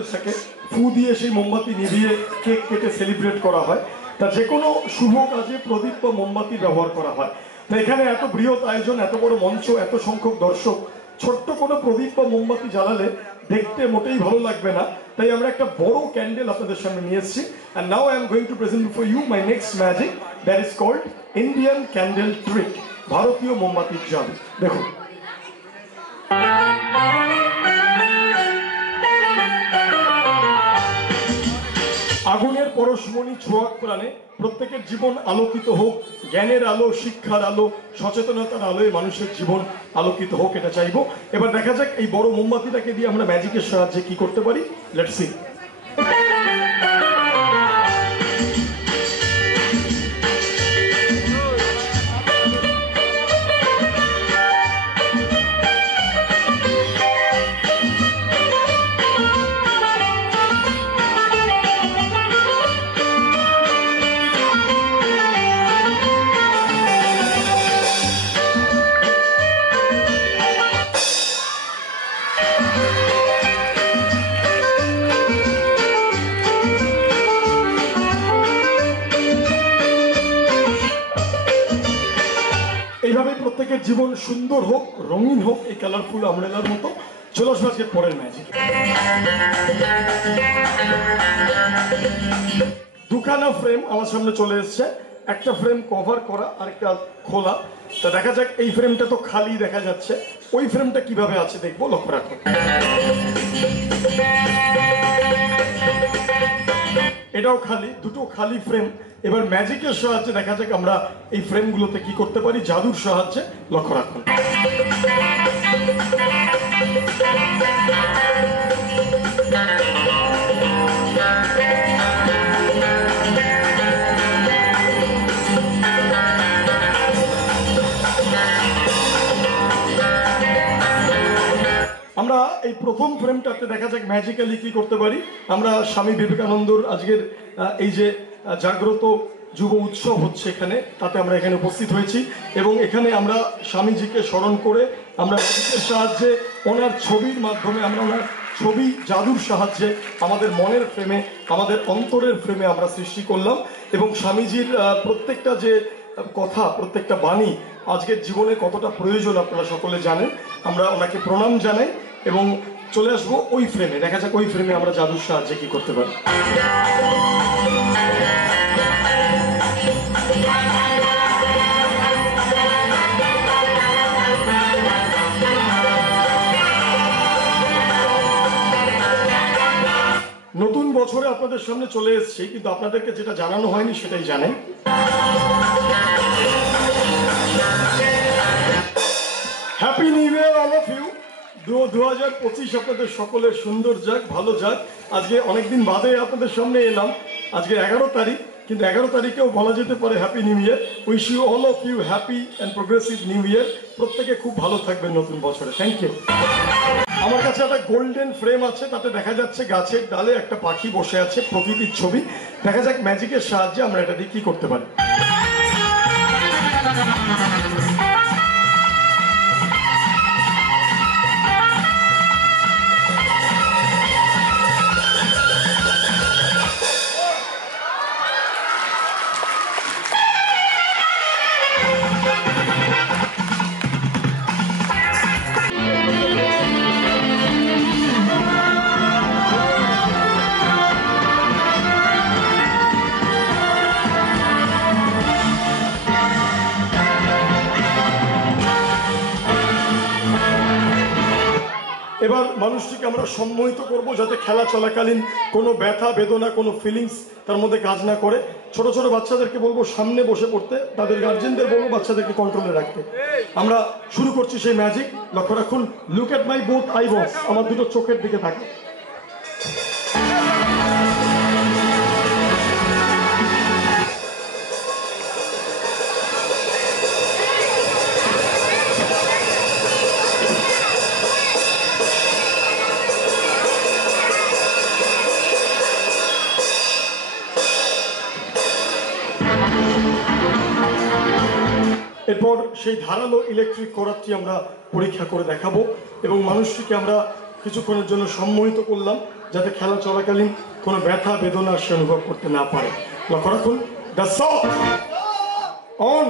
Candles থাকে, ফু দিয়ে সেই মোমবাতি নিভিয়ে কেক কেটে সেলিব্রেট করা হয়। তা যে কোনো শুভ কাজে প্রদীপ বা মোমবাতি ব্যবহার করা হয়। তো এখানে এত বৃহৎ আয়োজন, এত বড় মঞ্চ, এত সংখ্যক দর্শক, ছোট্ট কোনো প্রদীপ বা মোমবাতি জ্বালালে দেখতে মোটেই ভালো লাগবে না। তাই আমরা একটা বড় ক্যান্ডেল আপনাদের সামনে নিয়ে এসেছি। And now I am going to present for you my next magic that is called Indian candle trick, ভারতীয় মোমবাতির জাদু। দেখুন, আগুনের পরশমণি ছোঁয়াক প্রাণে প্রত্যেকের জীবন আলোকিত হোক, জ্ঞানের আলো, শিক্ষার আলো, সচেতনতার আলোয় মানুষের জীবন আলোকিত হোক, এটা চাইবো। এবার দেখা যাক এই বড় মোমবাতিটাকে দিয়ে আমরা ম্যাজিকের সাহায্যে কি করতে পারি। Let's see. এইভাবে প্রত্যেকের জীবন সুন্দর হোক, রঙিন হোক, এই কালারফুল আমরেলার মতো। চলো আসবো আজকে পরের ম্যাজিক। দুখানা ফ্রেম আমার সামনে চলে এসছে, একটা ফ্রেম কভার করা আর একটা খোলা। তা দেখা যাক, এই ফ্রেমটা তো খালি দেখা যাচ্ছে, ওই ফ্রেমটা কিভাবে আছে দেখবো, লক্ষ্য রাখো। এটাও খালি, দুটো খালি ফ্রেম। এবার ম্যাজিকের সাহায্যে দেখা যাক আমরা এই ফ্রেমগুলোতে কি করতে পারি, জাদুর সাহায্যে। লক্ষ্য রাখুন। আমরা এই প্রথম ফ্রেমটাতে দেখা যাক ম্যাজিক্যালি কি করতে পারি। আমরা স্বামী বিবেকানন্দর আজকের এই যে জাগ্রত যুব উৎসব হচ্ছে এখানে, তাতে আমরা এখানে উপস্থিত হয়েছি এবং এখানে আমরা স্বামীজিকে স্মরণ করে আমরা ম্যাজিকের সাহায্যে, ওনার ছবির মাধ্যমে, আমরা ওনার ছবি জাদুর সাহায্যে আমাদের মনের ফ্রেমে, আমাদের অন্তরের ফ্রেমে আমরা সৃষ্টি করলাম। এবং স্বামীজির প্রত্যেকটা যে কথা, প্রত্যেকটা বাণী আজকের জীবনে কতটা প্রয়োজন আপনারা সকলে জানেন। আমরা ওনাকে প্রণাম জানাই এবং চলে আসবো ওই ফ্রেমে। দেখা যাক ওই ফ্রেমে আমরা জাদুর সাহায্যে কি করতে পারি। নতুন বছরে আপনাদের সামনে চলে এসেছি, কিন্তু আপনাদেরকে যেটা জানানো হয়নি সেটাই জানাই। Happy new year all of you. 2025 আপনাদের সকলের সুন্দর যাক, ভালো যাক। আজকে অনেকদিন বাদে আপনাদের সামনে এলাম, আজকে 11 তারিখ, কিন্তু 11 তারিখেও বলা যেতে পারে happy new year. Wish you all of you happy and progressive new year. প্রত্যেকে খুব ভালো থাকবেন নতুন বছরে। Thank you. আমার কাছে একটা গোল্ডেন ফ্রেম আছে, তাতে দেখা যাচ্ছে গাছের ডালে একটা পাখি বসে আছে, প্রকৃতির ছবি। দেখা যাক ম্যাজিকের সাহায্যে আমরা এটা দিয়ে কি করতে পারি। এবার মানুষটিকে আমরা সম্মোহিত করব যাতে খেলা চলাকালীন কোনো ব্যথা বেদনা, কোনো ফিলিংস তার মধ্যে কাজ না করে। ছোট ছোট বাচ্চাদেরকে বলবো সামনে বসে পড়তে, তাদের গার্জেনদের বলবো বাচ্চাদেরকে কন্ট্রোলে রাখতে। আমরা শুরু করছি সেই ম্যাজিক। লক্ষ্য রাখুন, লুক এট মাই বোথ আইবলস, আমার দুটো চোখের দিকে থাকে। এরপর সেই ধারালো ইলেকট্রিক করাতটি আমরা পরীক্ষা করে দেখাবো এবং মানুষটিকে আমরা কিছুক্ষণের জন্য সম্মোহিত করলাম। যাতে খেলা চলাকালীন কোনো ব্যথা বেদনা সে অনুভব করতে না পারে। লক্ষ্য রাখুন, the saw on.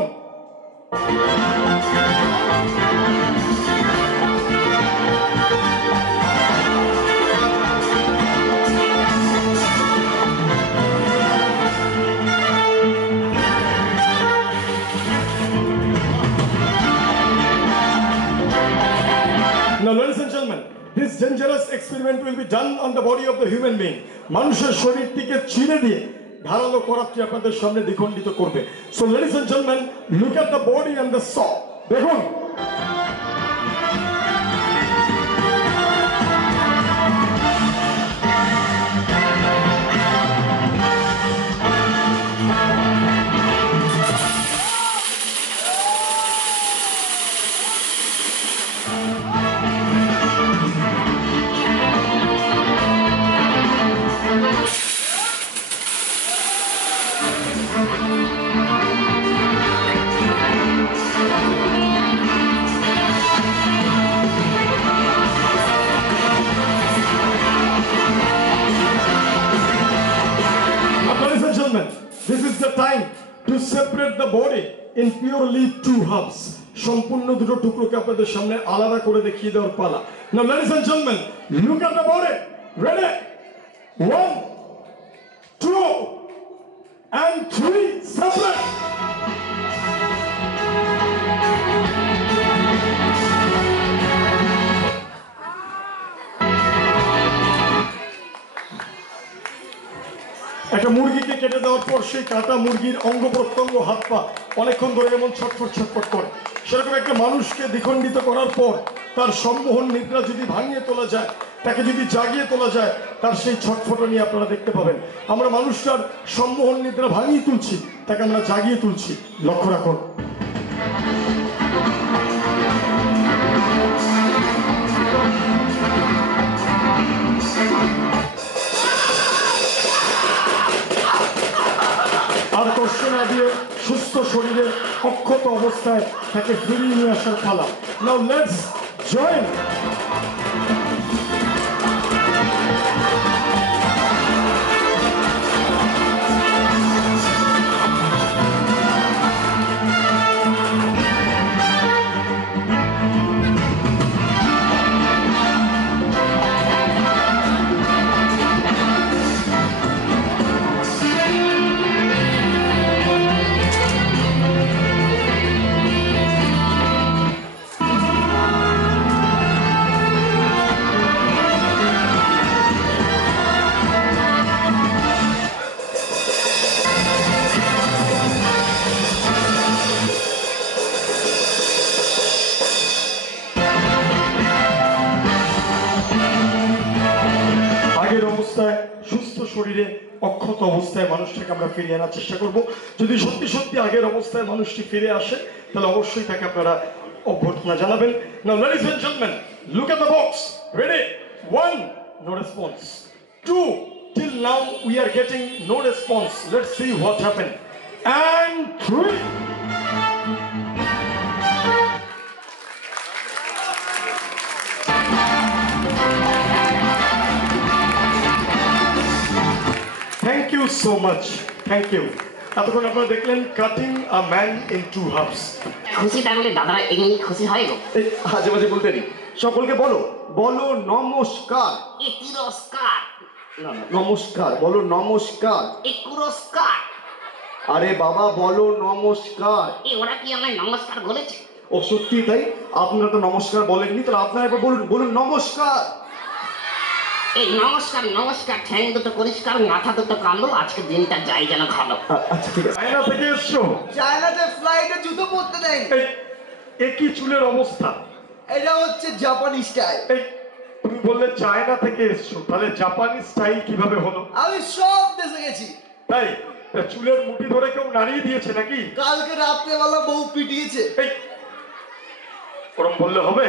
Now, ladies and gentlemen, this dangerous experiment will be done on the body of the human being. মানুষের শরীরটিকে ছিঁড়ে দিয়ে ধারালো করাতটি আপনাদের সামনে দ্বিখণ্ডিত করবে। So, ladies and gentlemen, look at the body and the saw. দেখুন, this is the time to separate the body in purely two halves. সম্পূর্ণ দুটো টুকরোকে আপনাদের সামনে আলাদা করে দেখিয়ে দেওয়ার পালা। Now, ladies and gentlemen, look at the body. Ready? 1, 2, and 3. Separate. একটা মুরগিকে কেটে দেওয়ার পর সেই কাটা মুরগির অঙ্গ প্রত্যঙ্গ হাত পা অনেকক্ষণ ধরে এমন ছটফট ছটফট করে, সেরকম একটা মানুষকে দ্বিখণ্ডিত করার পর তার সম্মোহন নিদ্রা যদি ভাঙিয়ে তোলা যায়, তাকে যদি জাগিয়ে তোলা যায়, তার সেই ছটফটানি আপনারা দেখতে পাবেন। আমরা মানুষটার সম্মোহন নিদ্রা ভাঙিয়ে তুলছি, তাকে আমরা জাগিয়ে তুলছি। লক্ষ্য রাখুন। আর কষ্ট না দিয়ে সুস্থ শরীরে অক্ষত অবস্থায় তাকে ফিরিয়ে নিয়ে আসার পালা। Now let's join. সুস্থ শরীরে অক্ষত অবস্থায় মানুষটাকে আমরা ফিরিয়ে আনার চেষ্টা করব। যদি সত্যি সত্যি আগের অবস্থায় মানুষটি ফিরে আসে, তাহলে অবশ্যই তাকে আপনারা অভ্যর্থনা জানাবেন। Now, ladies and gentlemen, look at the box. Ready? 1, no response. 2, till now we are getting no response. Let's see what happened. And 3. Thank you so much. Thank you. এতক্ষণ আপনারা দেখলেন cutting a man in two halves. খুশি থাকলে দাদারা এমনি খুশি হয় গো। মাঝে মাঝে বলতে নেই, সকলকে বলো বলো নমস্কার। এ তিরস্কার। না না, নমস্কার বলো, নমস্কার। এ কুরস্কার। আরে বাবা বলো নমস্কার। এ ওরা কি আমায় নমস্কার বলেছে? ও সত্যি তাই? আপনারা তো নমস্কার বলেননি, তাহলে আপনারা একবার বলুন, বলুন নমস্কার। এই নমস্কার নমস্কার, ঠ্যাং দুটো পরিষ্কার, মাথা দুটো কালো, আজকে দিনটা যাই যেন ভালো। আচ্ছা ঠিক আছে। চায়না থেকে এসছো? চায়নাতে ফ্লাইটে জুতো পরতে দেয়। একই চুলের অবস্থা। এটা হচ্ছে জাপানি স্টাইল। তুমি বললে চায়না থেকে এসছো, তাহলে জাপানি স্টাইল কিভাবে হলো? আমি সব দেশে গেছি। তাই চুলের মুঠি ধরে কেউ নাড়িয়ে দিয়েছে নাকি? কালকে রাত্রেবেলা বউ পিটিয়েছে। ওরম বললে হবে?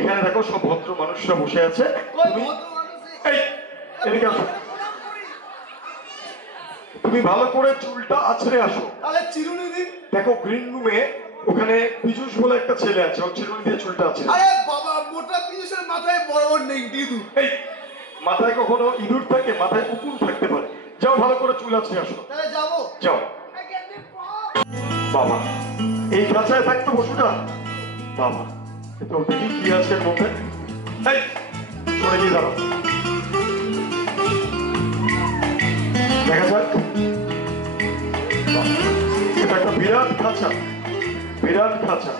এখানে দেখো সব ভদ্র মানুষরা বসে আছে। এদিকে আসো, তুমি ভালো করে চুলটা আছড়ে আসো। তাহলে চিরুনি দিন। দেখো গ্রিন রুমে ওখানে পীযুষ বলে একটা ছেলে আছে, ও চিরুনি দিয়ে চুলটা আছে। আরে বাবা, মোটা পীযুষের মাথায় বড় বড় নেংটি দু। এই মাথায় কখনো ইঁদুর থাকে, মাথায় কুকুর থাকতে পারে। যাও ভালো করে চুল আছড়ে আসো। তাহলে যাবো। যাও। বাবা, এই খাঁচায় থাকতো পশুটা? বাবা, তো দেখি কি আছে এর মধ্যে। এই, সরে গিয়ে দাঁড়াও। দেখা যাক। বাহ, এটা একটা বিরাট খাঁচা, বিরাট খাঁচা।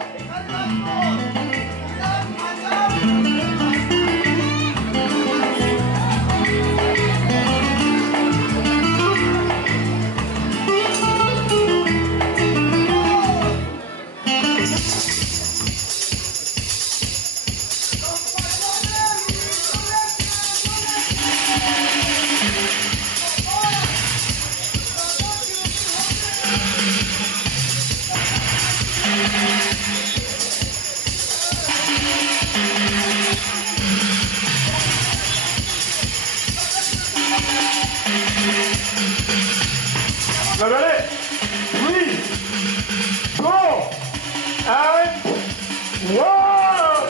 Ready? 3, 2, and 1.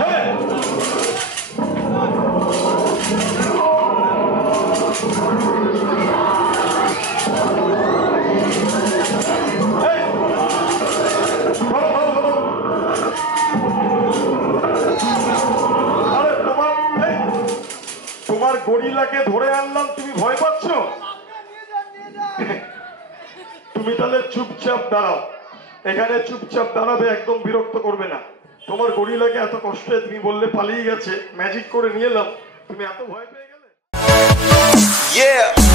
Hey! Hey! Follow. আরে তোমার গরিলাকে ধরে আনলাম, তুমি ভয় পাচ্ছ? তুমি তাহলে চুপচাপ দাঁড়াও, এখানে চুপচাপ দাঁড়াবে, একদম বিরক্ত করবে না। তোমার গরিলাকে এত কষ্টে তুমি বললে পালিয়ে গেছে, ম্যাজিক করে নিয়ে এলাম, তুমি এত ভয় পেয়ে গেলে? Yeah.